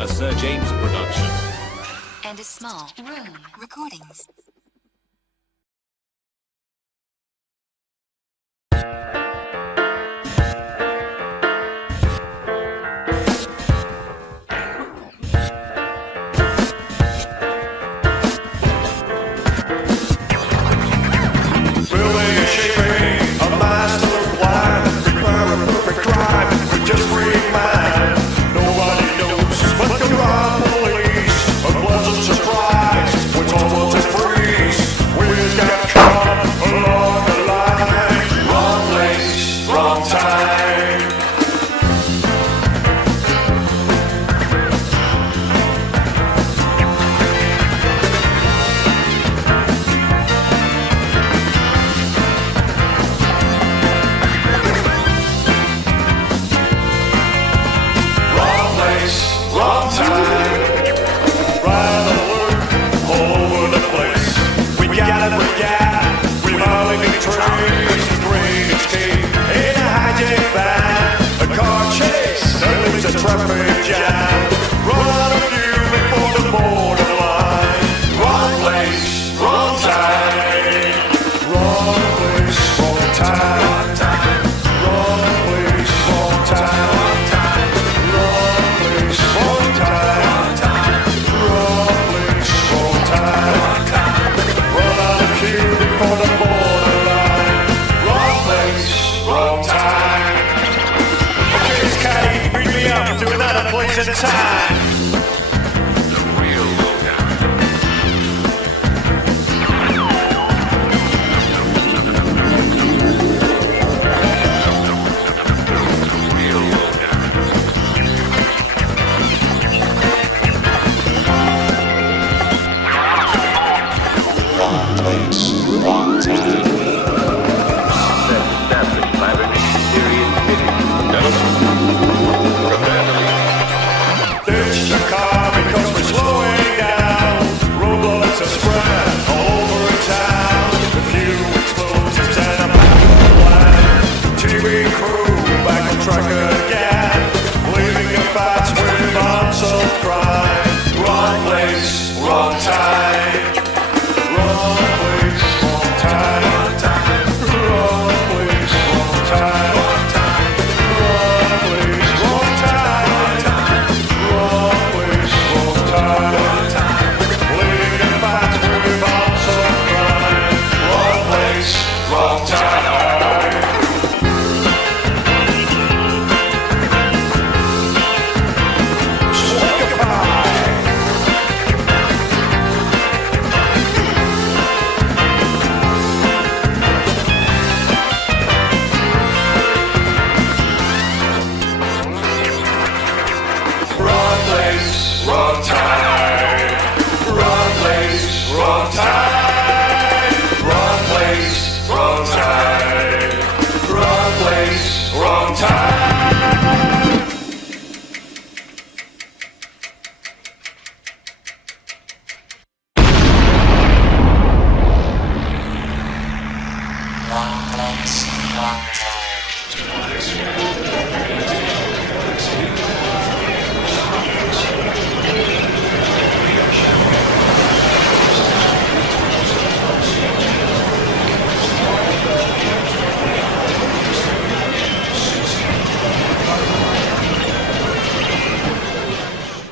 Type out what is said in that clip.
a Sir James production. And a small room recordings. Traffic jam, run a few before the borderline. Wrong place, wrong time. Wrong place, wrong time. Wrong place, wrong time. Wrong place, wrong time. Wrong place, wrong time. Run a few before the borderline. Wrong place, wrong time. To another place and time.